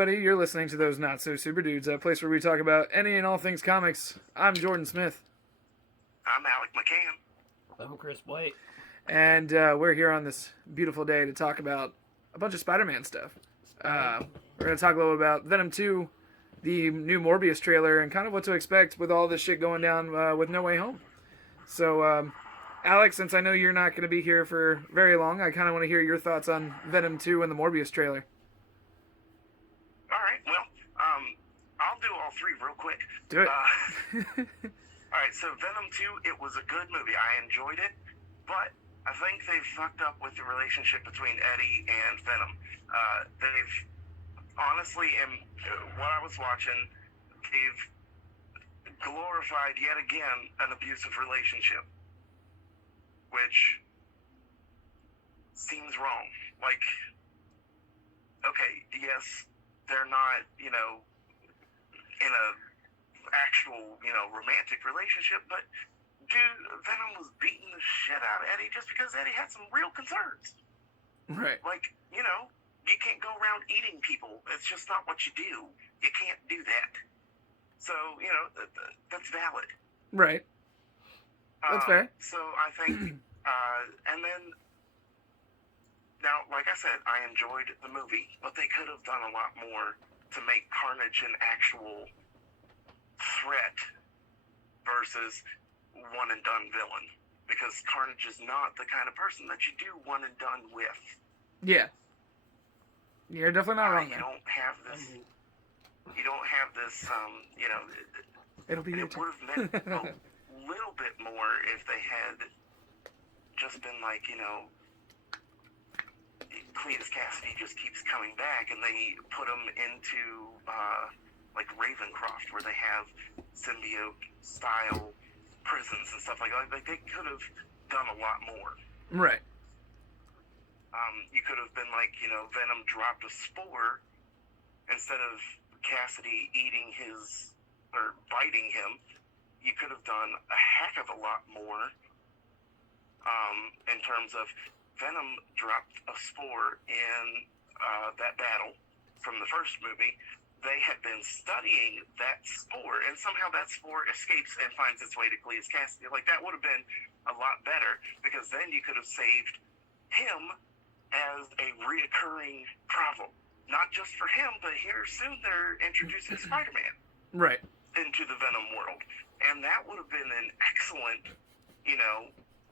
everybody. You're listening to Those Not So Super Dudes, a place where we talk about any and all things comics. I'm Jordan Smith. I'm Alec McCann. I'm Chris White. And we're here on this beautiful day to talk about a bunch of Spider-Man stuff. We're going to talk a little about Venom 2, the new Morbius trailer, and kind of what to expect with all this shit going down with No Way Home. So, Alex, since I know you're not going to be here for very long, I kind of want to hear your thoughts on Venom 2 and the Morbius trailer. All right, well, I'll do all three real quick. Do it. All right, so Venom 2, it was a good movie. I enjoyed it, but I think they've fucked up with the relationship between Eddie and Venom. They've, honestly, in what I was watching, they've glorified yet again an abusive relationship, which seems wrong. Like, okay, yes, they're not, in a actual, romantic relationship, but dude, Venom was beating the shit out of Eddie just because Eddie had some real concerns. Right. Like, you can't go around eating people. It's just not what you do. You can't do that. So, that's valid. Right. That's fair. So I think, and then, now, like I said, I enjoyed the movie, but they could have done a lot more to make Carnage an actual threat versus one and done villain, because Carnage is not the kind of person that you do one and done with. Yeah. You're definitely not wrong You there. don't have this, It'll be it your would have meant a little bit more if they had just been like, Cletus Cassidy just keeps coming back, and they put him into, like Ravencroft, where they have symbiote-style prisons and stuff like that. Like, they could have done a lot more. Right. You could have been like, Venom dropped a spore instead of Cassidy eating or biting him. You could have done a heck of a lot more in terms of Venom dropped a spore in that battle from the first movie. They had been studying that spore, and somehow that spore escapes and finds its way to Cletus Cassidy. Like, that would have been a lot better, because then you could have saved him as a reoccurring problem. Not just for him, but here soon they're introducing Spider-Man Right. into the Venom world. And that would have been an excellent,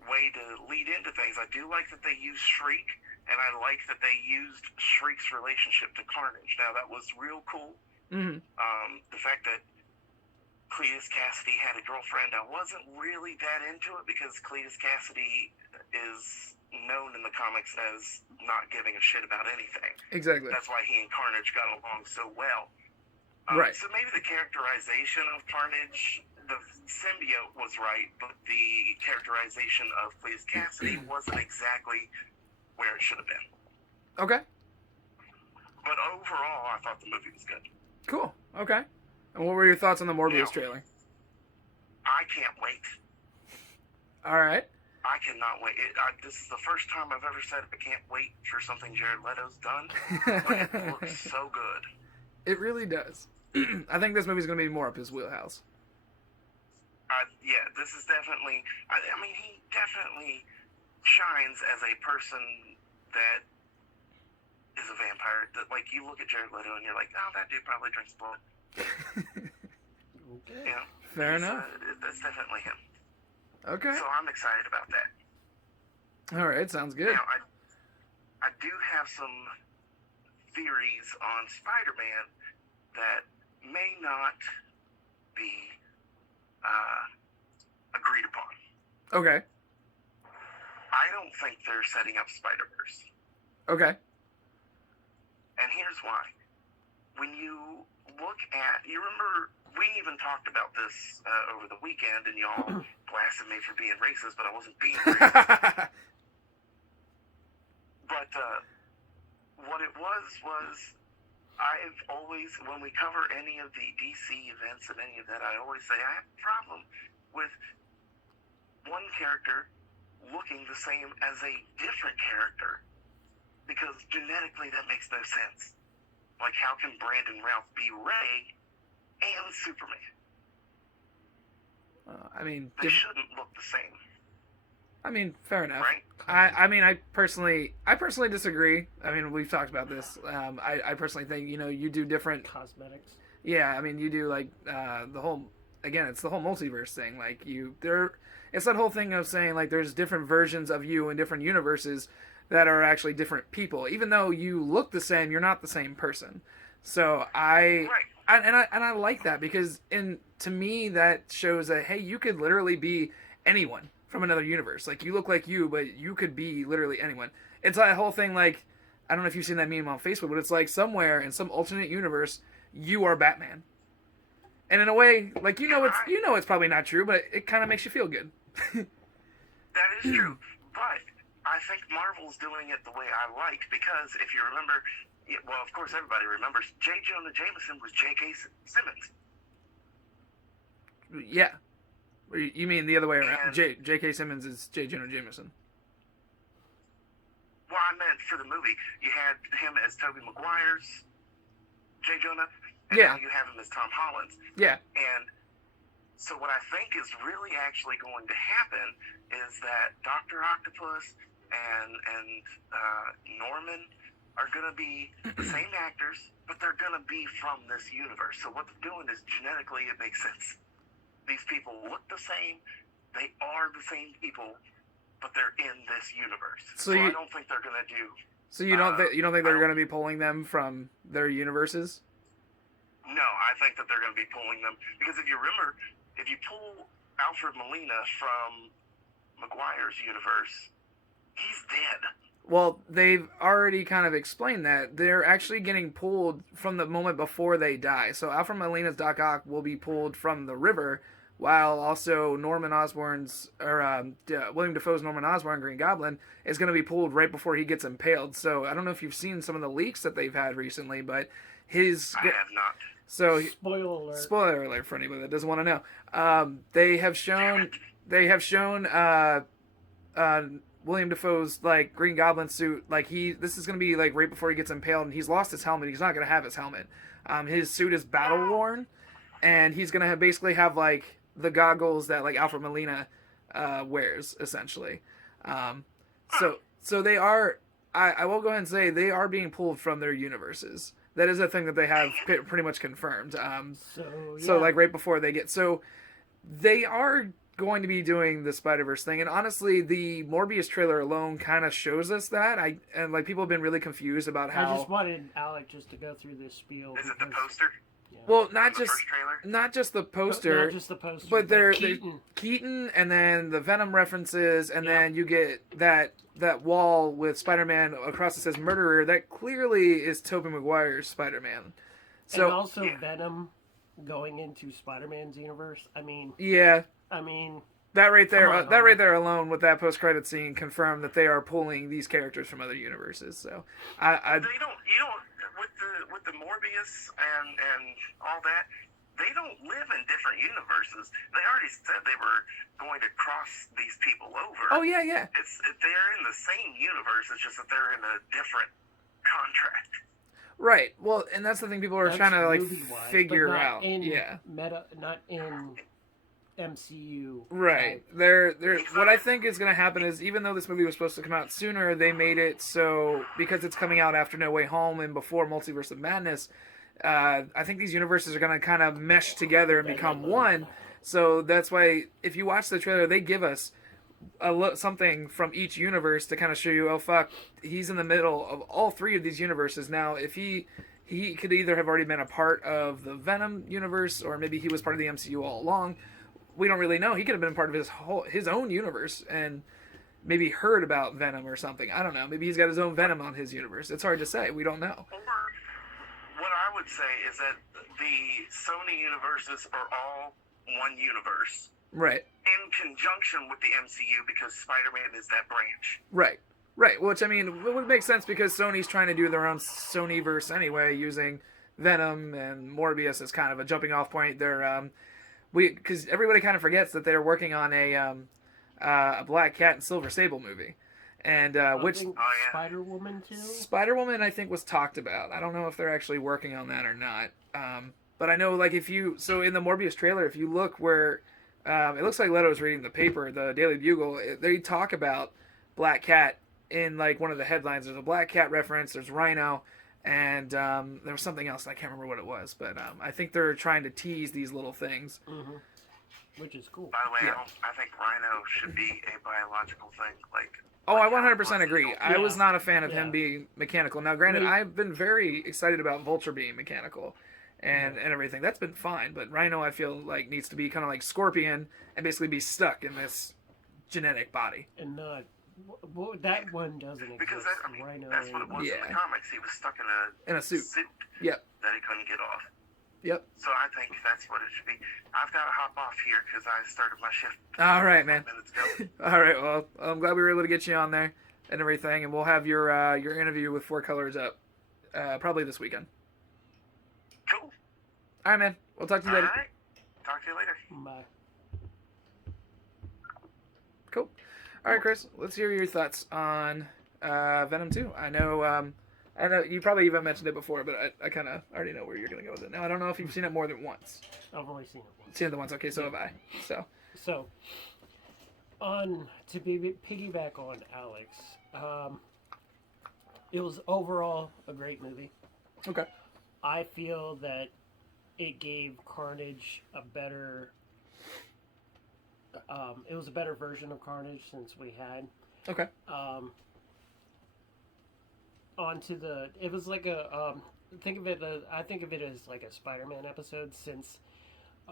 way to lead into things. I do like that they used Shriek, and I like that they used Shriek's relationship to Carnage. Now, that was real cool. Mm-hmm. The fact that Cletus Cassidy had a girlfriend, I wasn't really that into it, because Cletus Cassidy is known in the comics as not giving a shit about anything. Exactly. That's why he and Carnage got along so well. Right. So maybe the characterization of Carnage, the symbiote was right, but the characterization of Cletus Cassidy wasn't exactly where it should have been. Okay. But overall, I thought the movie was good. Cool. Okay. And what were your thoughts on the Morbius trailer? I can't wait. All right. I cannot wait. This is the first time I've ever said I can't wait for something Jared Leto's done. But it looks so good. It really does. I think this movie's going to be more up his wheelhouse. Yeah, this is definitely... I mean, he definitely shines as a person that is a vampire. That, like, you look at Jared Leto and you're like, oh, that dude probably drinks blood. Okay. Yeah. Fair enough. That's definitely him. Okay. So I'm excited about that. All right, sounds good. Now, I do have some theories on Spider-Man that may not be agreed upon. Okay. I don't think they're setting up Spider-Verse. Okay. And here's why. When you look at... You remember, we even talked about this over the weekend, and y'all blasted me for being racist, but I wasn't being racist. But what it was I've always, when we cover any of the DC events and any of that, I always say I have a problem with one character looking the same as a different character, because genetically that makes no sense. Like, how can Brandon Routh be Ray and Superman? I mean, they shouldn't look the same. I mean, fair enough. Right? I personally disagree. I mean, we've talked about this. I personally think, you do different cosmetics. Yeah, I mean, you do like the whole, again, it's the whole multiverse thing. Like it's that whole thing of saying like there's different versions of you in different universes that are actually different people. Even though you look the same, you're not the same person. So I like that, because to me that shows that, hey, you could literally be anyone from another universe. Like, you look like you, but you could be literally anyone. It's that whole thing, like, I don't know if you've seen that meme on Facebook, but it's like somewhere in some alternate universe, you are Batman. And in a way, like, it's probably not true, but it kind of makes you feel good. That is true, but I think Marvel's doing it the way I like, because if you remember, well, of course everybody remembers, J. Jonah Jameson was J.K. Simmons. Yeah. You mean the other way around? J.K. Simmons is J. Jonah Jameson. Well, I meant for the movie, you had him as Tobey Maguire's J. Jonah, and now you have him as Tom Holland's. Yeah. And so what I think is really actually going to happen is that Dr. Octopus and Norman are going to be the same actors, but they're going to be from this universe. So what they're doing is, genetically, it makes sense. These people look the same. They are the same people, but they're in this universe. So I don't think they're going to do. So you don't think they're going to be pulling them from their universes? No, I think that they're going to be pulling them, because if you remember, if you pull Alfred Molina from Maguire's universe, he's dead. Well, they've already kind of explained that. They're actually getting pulled from the moment before they die. So Alfred Molina's Doc Ock will be pulled from the river, while also William Dafoe's Norman Osborn, Green Goblin, is going to be pulled right before he gets impaled. So I don't know if you've seen some of the leaks that they've had recently, but I have not. So Spoiler alert for anybody that doesn't want to know. They have shown William Dafoe's like Green Goblin suit. Like, this is going to be like right before he gets impaled, and he's lost his helmet. He's not going to have his helmet. His suit is battle worn, and he's going to basically have like the goggles that like Alfred Molina wears, essentially. So they are. I will go ahead and say they are being pulled from their universes. That is a thing that they have pretty much confirmed. So like right before they get, so they are going to be doing the Spider-Verse thing, and honestly, the Morbius trailer alone kind of shows us that. And like, people have been really confused about how. I just wanted Alec just to go through this spiel. Is it the poster? Yeah. Well, not just the poster, not just the poster, but there's Keaton, and then the Venom references, and then you get that wall with Spider-Man across that says murderer. That clearly is Tobey Maguire's Spider-Man. So, and also Venom going into Spider-Man's universe. I mean, that right there alone with that post-credit scene confirmed that they are pulling these characters from other universes. So with the Morbius and all that, they don't live in different universes. They already said they were going to cross these people over. Oh yeah. They're in the same universe. It's just that they're in a different contract. Right. Well, and that's the thing people are trying to like figure out. Not in MCU. Right. They're what I think is going to happen is, even though this movie was supposed to come out sooner, they made it so, because it's coming out after No Way Home and before Multiverse of Madness, I think these universes are going to kind of mesh together and become one. So that's why, if you watch the trailer, they give us something from each universe to kind of show you, oh fuck, he's in the middle of all three of these universes. Now, if he could either have already been a part of the Venom universe, or maybe he was part of the MCU all along. We don't really know. He could have been part of his own universe and maybe heard about Venom or something. I don't know. Maybe he's got his own Venom on his universe. It's hard to say. We don't know. Or what I would say is that the Sony universes are all one universe. Right. In conjunction with the MCU, because Spider-Man is that branch. Right. Which, I mean, it would make sense because Sony's trying to do their own Sonyverse anyway, using Venom and Morbius as kind of a jumping off point. They're because everybody kind of forgets that they're working on a Black Cat and Silver Sable movie, and which think Oh, yeah. Spider Woman too. Spider Woman I think was talked about. I don't know if they're actually working on that or not. But I know like if you so in the Morbius trailer, if you look where it looks like Leto's reading the paper, the Daily Bugle. They talk about Black Cat in like one of the headlines. There's a Black Cat reference. There's Rhino, and there was something else. I can't remember what it was, but I think they're trying to tease these little things. Mm-hmm. Which is cool. By the way, Yeah. I think Rhino should be a biological thing. Like, Oh, I like how it 100% was agree. in I was Yeah. not a fan of Yeah. him being mechanical. Now, granted, Wait. I've been very excited about Vulture being mechanical and everything. That's been fine, but Rhino, I feel like, needs to be kind of like Scorpion and basically be stuck in this genetic body. And not that one doesn't exist. Because Rhino. that's what it was in Yeah. the comics. He was stuck In a suit. Yep. that he couldn't get off. Yep. So I think that's what it should be. I've got to hop off here because I started my shift All right, man. minutes ago. All right. Well, I'm glad we were able to get you on there and everything, and we'll have your interview with Four Colors up probably this weekend. Cool. All right, man. We'll talk to you All later. right. Talk to you later. Bye. Cool. All right, Chris. Let's hear your thoughts on Venom 2. I know you probably even mentioned it before, but I kind of already know where you're going to go with it. Now, I don't know if you've seen it more than once. I've only seen it once. Seen it once. Okay, so have I. So, to piggyback on Alex, it was overall a great movie. Okay. I feel that it gave Carnage a better. It was a better version of Carnage since we had. Okay. It was like a. I think of it as like a Spider-Man episode since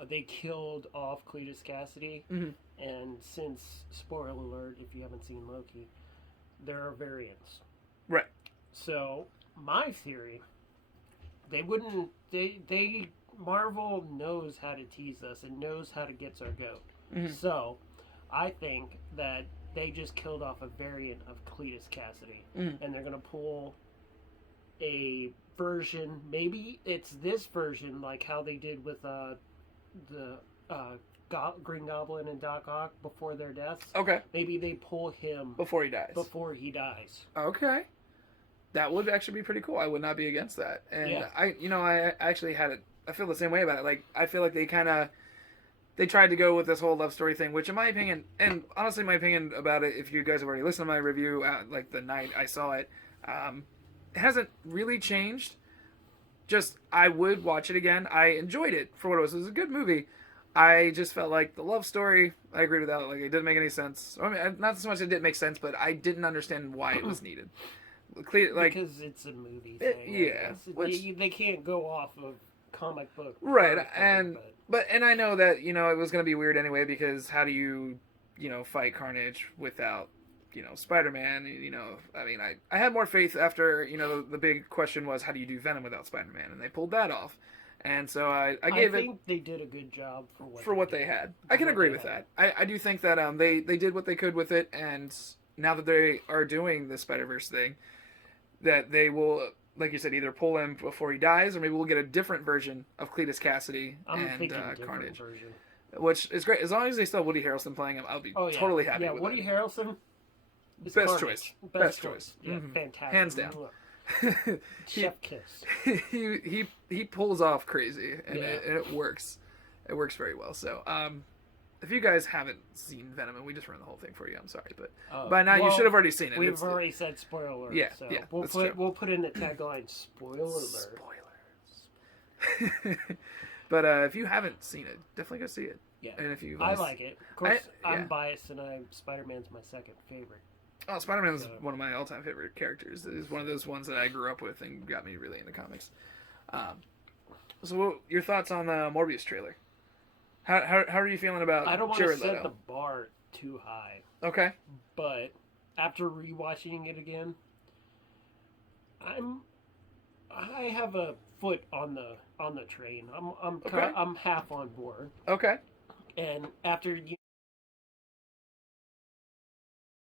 they killed off Cletus Cassidy, Mhm. and since spoiler alert, if you haven't seen Loki, there are variants. Right. So my theory, they wouldn't. They Marvel knows how to tease us and knows how to get our goat. Mhm. So I think that they just killed off a variant of Cletus Cassidy, Mhm. and they're gonna pull a version. Maybe it's this version, like how they did with the Green Goblin and Doc Ock before their deaths. Okay. Maybe they pull him Before he dies. before he dies. Okay. That would actually be pretty cool. I would not be against that. And Yeah. I actually had it. I feel the same way about it. Like, I feel like they tried to go with this whole love story thing, which in my opinion, and honestly my opinion about it, if you guys have already listened to my review, like the night I saw it, it hasn't really changed. Just, I would watch it again. I enjoyed it for what it was. It was a good movie. I just felt like the love story, I agreed with that. Like, it didn't make any sense. I mean, not so much it didn't make sense, but I didn't understand why it was needed. Like, because it's a movie it- thing. yeah, I guess. which- They can't go off of comic book. Right, comic book, and but and I know that it was going to be weird anyway, because how do you fight Carnage without Spider-Man? I mean, I had more faith after the big question was, how do you do Venom without Spider-Man, and they pulled that off, and so I gave I it think they did a good job for what they had. I can what agree they with had. that. I do think that they did what they could with it, and now that they are doing the Spider-Verse thing, that they will, like you said, either pull him before he dies, or maybe we'll get a different version of Cletus Cassidy I'm and thinking different Carnage, version. which is great. As long as they still have Woody Harrelson playing him, I'll be Oh yeah, totally happy yeah. with Woody it. Harrelson, is Best Carnage. choice. Best Best choice. choice. Yeah, Mhm. fantastic. Hands down. Chef kiss. he pulls off crazy, and, Yeah. it works. It works very well. So, if you guys haven't seen Venom, and we just ruined the whole thing for you, I'm sorry, but by now you well, should have already seen it. We've It's- already said spoiler alert. Yeah, so yeah, we'll that's put true. we'll put in the tagline spoiler alert. Spoilers. But if you haven't seen it, definitely go see it. Yeah, And if you I like it. Of course, yeah. I'm biased, and Spider-Man's my second favorite. Oh, Spider-Man is So- one of my all-time favorite characters. He's one of those ones that I grew up with and got me really into comics. So, your thoughts on the Morbius trailer? How are you feeling about I don't want to Jared set Leto? the bar too high, Okay. but after rewatching it again, I have a foot on the train. Okay. I'm half on board, Okay. and after